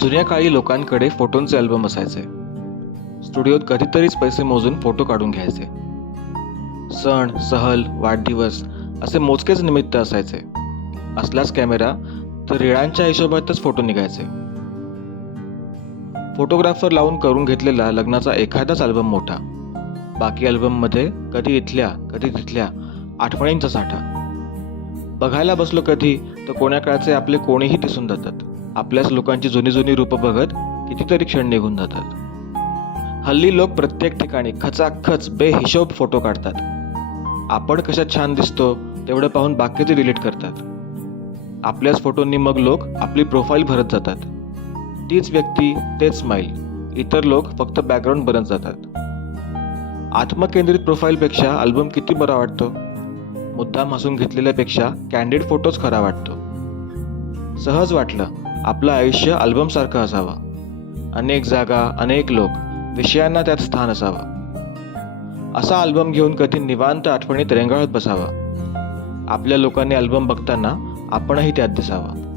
जुन्या काळी लोकांकडे फोटोंचे अल्बम असायचे. स्टुडिओत कधीतरीच पैसे मोजून फोटो काढून घ्यायचे. सण, सहल, वाढदिवस असे मोजकेच निमित्त असायचे. असलाच कॅमेरा तर रिळांच्या हिशोबातच फोटो निघायचे. फोटोग्राफर लावून करून घेतलेला लग्नाचा एखादाच अल्बम मोठा. बाकी अल्बममध्ये कधी इथल्या कधी तिथल्या आठवणींचा साठा. बघायला बसलो कधी तर कोण्या काळचे आपले कोणीही दिसून जातात. आपल्याच लोकांची जुनी जुनी रूपं बघत कितीतरी क्षण निघून जातात. हल्ली लोक प्रत्येक ठिकाणी खचाखच बेहिशोब फोटो काढतात. आपण कशात छान दिसतो तेवढं पाहून बाकीचे डिलीट करतात. आपल्याच फोटोंनी मग लोक आपली प्रोफाईल भरत जातात. तीच व्यक्ती, तेच स्माईल, इतर लोक फक्त बॅकग्राऊंड बनत जातात. आत्मकेंद्रित प्रोफाईलपेक्षा अल्बम किती बरा वाटतो. मुद्दाम हसून घेतलेल्यापेक्षा कॅन्डिड फोटोच खरा वाटतो. सहज वाटलं आपलं आयुष्य अल्बमसारखं असावं. अनेक जागा, अनेक लोक, विषयांना त्यात स्थान असावं. असा अल्बम घेऊन कधी निवांत आठवणीत रेंगाळत बसावा. आपल्या लोकांनी अल्बम बघताना आपणही त्यात दिसावं.